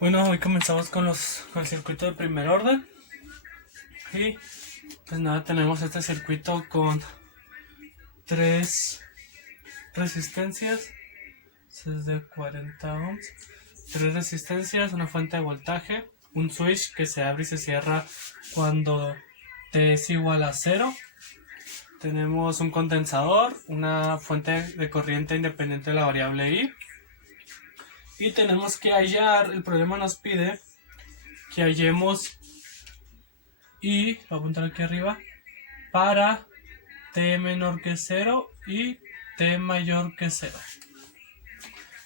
Bueno, hoy comenzamos con el circuito de primer orden. Y pues nada, tenemos este circuito con tres resistencias. Es de 40 ohms. Tres resistencias, una fuente de voltaje, un switch que se abre y se cierra cuando T es igual a 0. Tenemos un condensador, una fuente de corriente independiente de la variable I. Y tenemos que hallar, el problema nos pide que hallemos I, lo voy a apuntar aquí arriba, para T menor que 0 y T mayor que 0.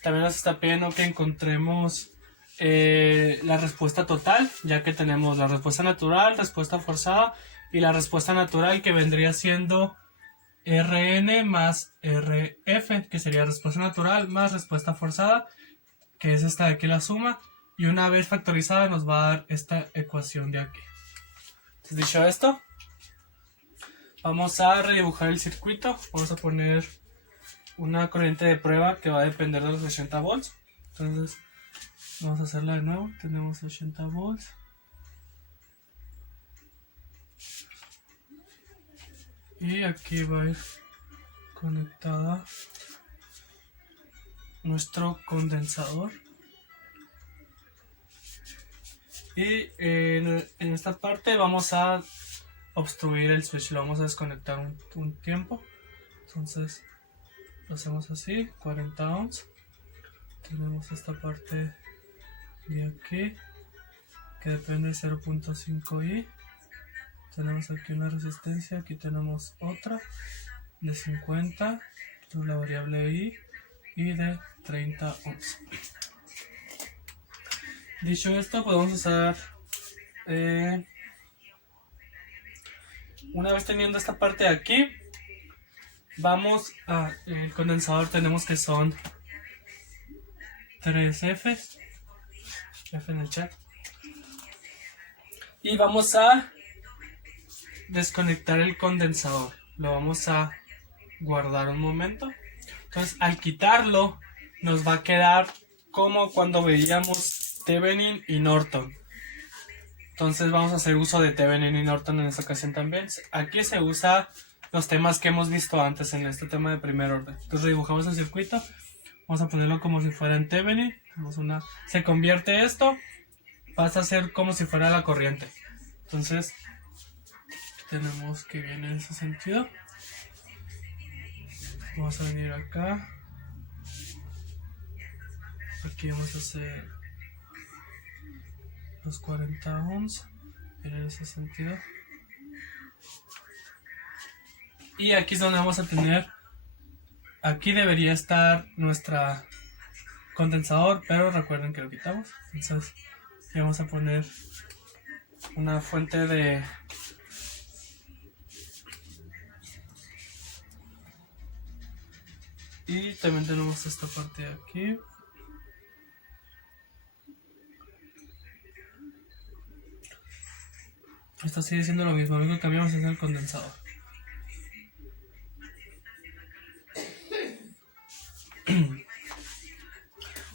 También nos está pidiendo que encontremos la respuesta total, ya que tenemos la respuesta natural, respuesta forzada y la respuesta natural, que vendría siendo Rn más Rf, que sería respuesta natural más respuesta forzada, que es esta de aquí la suma, y una vez factorizada nos va a dar esta ecuación de aquí. Entonces, dicho esto, vamos a redibujar el circuito. Vamos a poner una corriente de prueba que va a depender de los 80 volts. Entonces vamos a hacerla de nuevo. Tenemos 80 volts. Y aquí va a ir conectada nuestro condensador. Y en esta parte vamos a obstruir el switch. Lo vamos a desconectar un tiempo. Entonces lo hacemos así, 40 ohms. Tenemos esta parte de aquí que depende de 0.5i. Tenemos aquí una resistencia, aquí tenemos otra de 50, la variable i, y de 30 ohms. Dicho esto, podemos usar una vez teniendo esta parte de aquí, vamos a el condensador. Tenemos que son 3 F en el chat, y vamos a desconectar el condensador. Lo vamos a guardar un momento. Entonces, al quitarlo, nos va a quedar como cuando veíamos Thevenin y Norton. Entonces vamos a hacer uso de Thevenin y Norton en esta ocasión también. Aquí se usa los temas que hemos visto antes en este tema de primer orden. Entonces redibujamos el circuito. Vamos a ponerlo como si fuera en Thevenin. Se convierte esto, pasa a ser como si fuera la corriente. Entonces tenemos que viene en ese sentido. Vamos a venir acá. Aquí vamos a hacer los 40 ohms en ese sentido. Y aquí es donde vamos a tener, aquí debería estar nuestra condensador, pero recuerden que lo quitamos. Entonces vamos a poner una fuente de y también tenemos esta parte de aquí. Esto sigue siendo lo mismo, lo único que cambiamos es el condensador.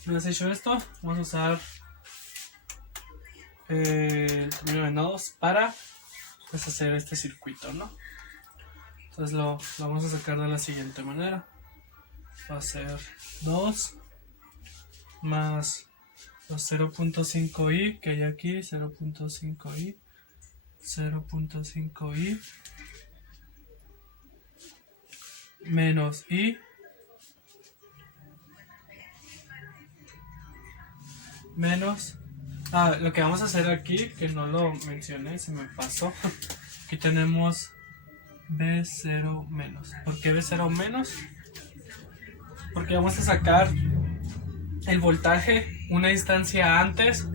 Una vez hecho esto, vamos a usar el tamaño de nodos para deshacer este circuito, ¿no? Entonces lo vamos a sacar de la siguiente manera. Va a ser 2 más los 0.5i que hay aquí, 0.5i, 0.5i menos i menos lo que vamos a hacer aquí, que no lo mencioné, se me pasó. Aquí tenemos B0 menos. ¿Por qué B0 menos? Porque vamos a sacar el voltaje una instancia antes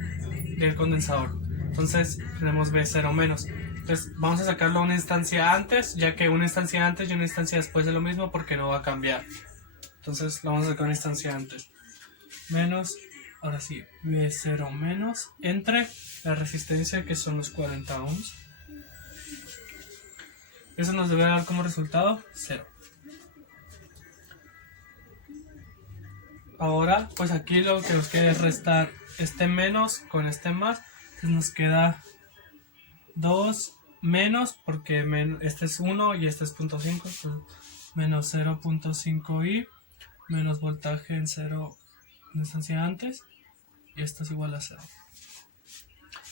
del condensador. Entonces tenemos B0 menos. Entonces vamos a sacarlo una instancia antes, ya que una instancia antes y una instancia después es lo mismo, porque no va a cambiar. Entonces lo vamos a sacar una instancia antes. Menos, ahora sí, B0 menos entre la resistencia, que son los 40 ohms. Eso nos debe dar como resultado 0. Ahora, pues aquí lo que nos queda es restar este menos con este más. Entonces nos queda 2 menos, porque este es 1 y este es 0.5. Menos 0.5i menos voltaje en 0 en instancia antes. Y esto es igual a 0.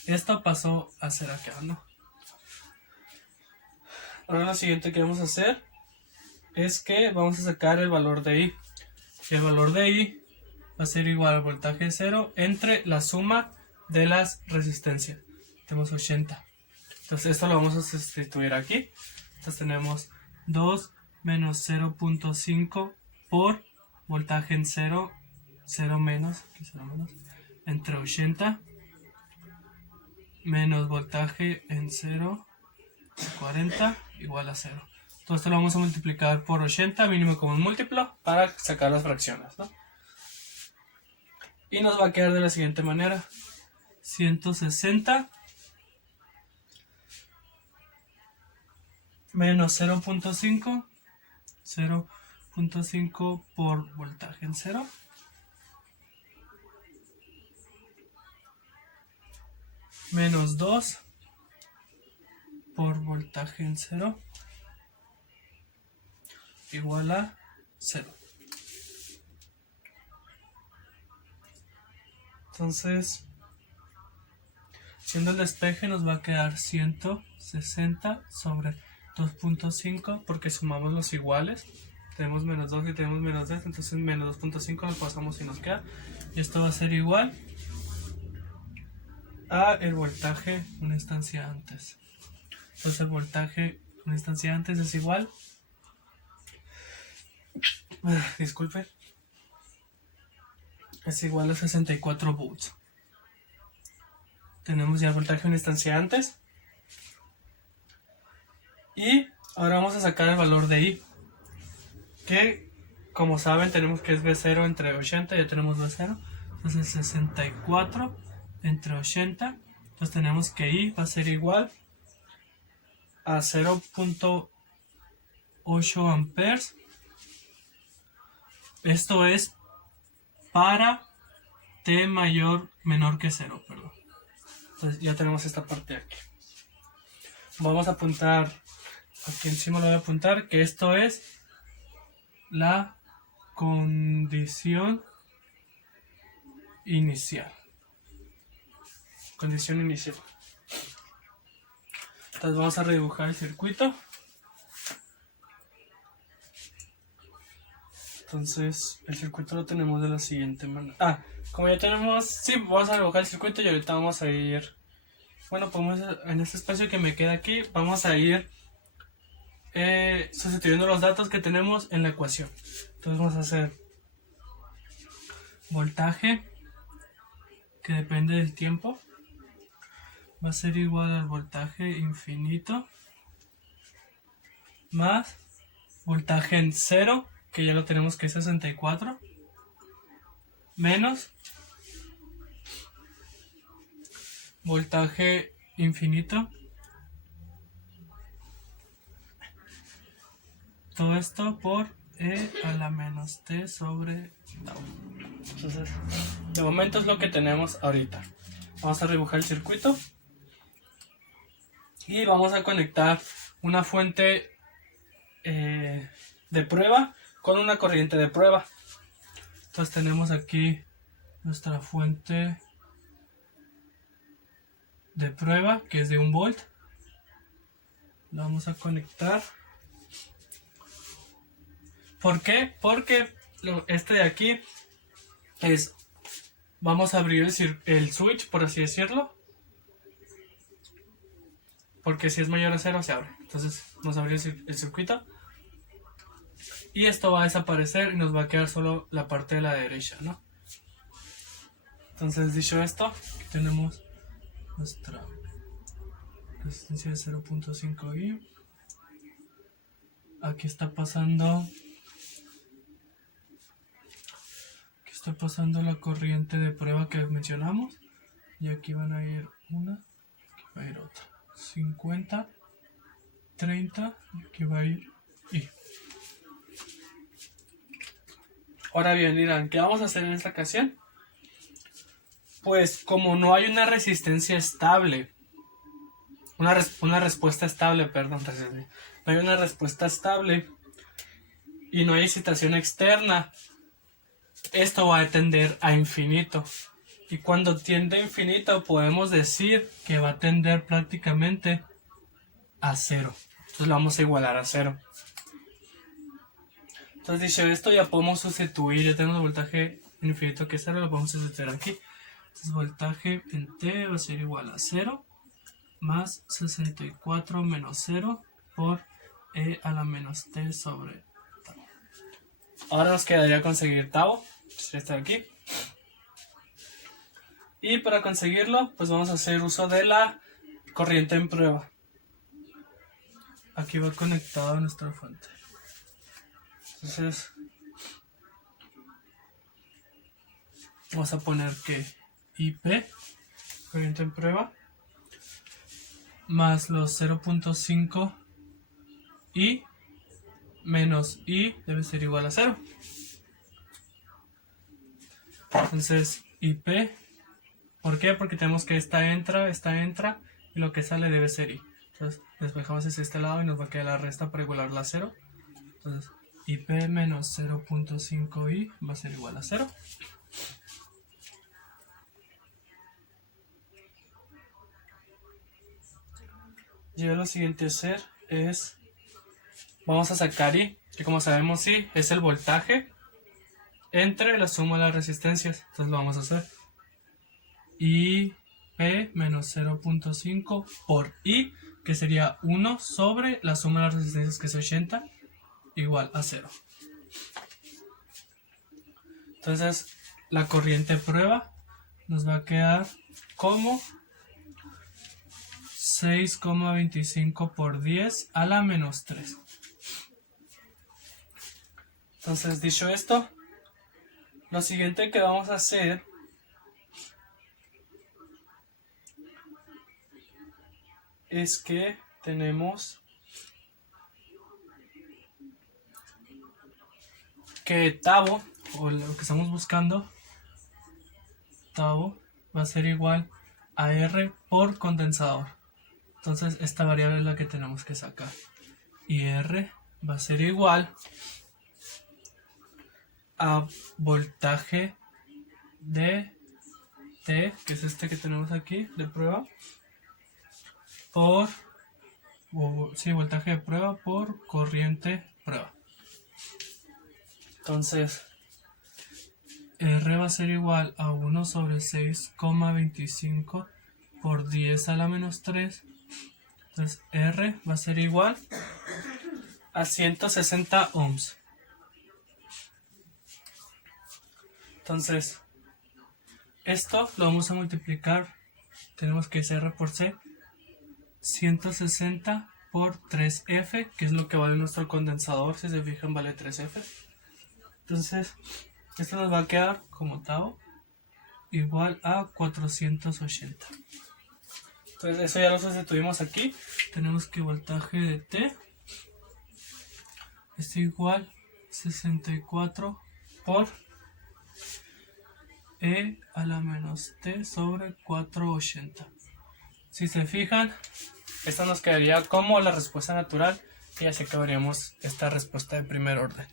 Esto pasó a ser acá, ¿no? Ahora lo siguiente que vamos a hacer es que vamos a sacar el valor de I. Y el valor de I va a ser igual al voltaje 0 entre la suma de las resistencias. Tenemos 80. Entonces esto lo vamos a sustituir aquí. Entonces tenemos 2 menos 0.5 por voltaje en 0, 0 menos, entre 80 menos voltaje en 0, 40 igual a 0. Todo esto lo vamos a multiplicar por 80 mínimo como un múltiplo para sacar las fracciones, ¿no? Y nos va a quedar de la siguiente manera: 160 menos 0.5 por voltaje en 0 menos 2 por voltaje en 0 igual a 0. Entonces, siendo el despeje, nos va a quedar 160 sobre 2.5, porque sumamos los iguales. Tenemos menos 2 y tenemos menos 10, entonces menos 2.5 nos pasamos y nos queda. Y esto va a ser igual a el voltaje una instancia antes. Entonces el voltaje una instancia antes es igual, disculpe, es igual a 64 volts. Tenemos ya el voltaje una instancia antes. Y ahora vamos a sacar el valor de I, que como saben tenemos que es B0 entre 80, ya tenemos B0. Entonces 64 entre 80. Entonces tenemos que I va a ser igual a 0.8 amperes. Esto es para T menor que 0, perdón. Entonces ya tenemos esta parte aquí. Vamos a apuntar, aquí encima lo voy a apuntar, que esto es la condición inicial. Condición inicial. Entonces vamos a redibujar el circuito. Entonces el circuito lo tenemos de la siguiente manera. Como ya tenemos, sí, vamos a dibujar el circuito y ahorita vamos a ir, bueno, podemos, en este espacio que me queda aquí, vamos a ir sustituyendo los datos que tenemos en la ecuación. Entonces vamos a hacer voltaje, que depende del tiempo, va a ser igual al voltaje infinito más voltaje en 0, que ya lo tenemos, que es 64, menos voltaje infinito, todo esto por E a la menos T sobre tau. Entonces, de momento es lo que tenemos ahorita. Vamos a dibujar el circuito y vamos a conectar una fuente de prueba con una corriente de prueba. Entonces tenemos aquí nuestra fuente de prueba, que es de 1 volt. La vamos a conectar. ¿Por qué? Porque este de aquí es, vamos a abrir el switch, por así decirlo, porque si es mayor a 0 se abre. Entonces vamos a abrir el circuito y esto va a desaparecer y nos va a quedar solo la parte de la derecha, ¿no? Entonces, dicho esto, aquí tenemos nuestra resistencia de 0.5i. Aquí está pasando la corriente de prueba que mencionamos, y aquí van a ir una, aquí va a ir otra, 50, 30, y aquí va a ir I. Ahora bien, dirán, ¿qué vamos a hacer en esta ocasión? Pues como no hay una resistencia estable, una respuesta estable, perdón, no hay una respuesta estable y no hay excitación externa, esto va a tender a infinito. Y cuando tiende a infinito podemos decir que va a tender prácticamente a cero. Entonces lo vamos a igualar a cero. Entonces dicho esto ya podemos sustituir, ya tenemos el voltaje infinito que es cero, lo podemos sustituir aquí. Entonces voltaje en T va a ser igual a 0 más 64 menos 0 por E a la menos T sobre tau. Ahora nos quedaría conseguir tau, este de aquí. Y para conseguirlo, pues vamos a hacer uso de la corriente en prueba. Aquí va conectado a nuestra fuente. Entonces, vamos a poner que IP, corriente en prueba, más los 0.5 I menos I debe ser igual a 0. Entonces, IP, ¿por qué? Porque tenemos que esta entra, y lo que sale debe ser I. Entonces, despejamos hacia este lado y nos va a quedar la resta para igualarla a 0. Entonces, IP menos 0.5I va a ser igual a 0. Y lo siguiente a hacer es, vamos a sacar I, que como sabemos I es el voltaje entre la suma de las resistencias. Entonces lo vamos a hacer. IP menos 0.5 por I, que sería 1 sobre la suma de las resistencias, que es 80, igual a 0. Entonces la corriente prueba nos va a quedar como 6,25 por 10 a la menos 3. Entonces, dicho esto, lo siguiente que vamos a hacer es que tenemos que tau, o lo que estamos buscando, tau va a ser igual a R por condensador. Entonces esta variable es la que tenemos que sacar. Y R va a ser igual a voltaje de T, que es este que tenemos aquí de prueba, por voltaje de prueba por corriente prueba. Entonces R va a ser igual a 1 sobre 6,25 por 10 a la menos 3. Entonces R va a ser igual a 160 ohms. Entonces esto lo vamos a multiplicar. Tenemos que es R por C. 160 por 3F, que es lo que vale nuestro condensador. Si se fijan, vale 3F. Entonces esto nos va a quedar como tau igual a 480. Entonces eso ya lo sustituimos aquí. Tenemos que voltaje de T es igual 64 por E a la menos T sobre 480. Si se fijan, esto nos quedaría como la respuesta natural y así acabaríamos esta respuesta de primer orden.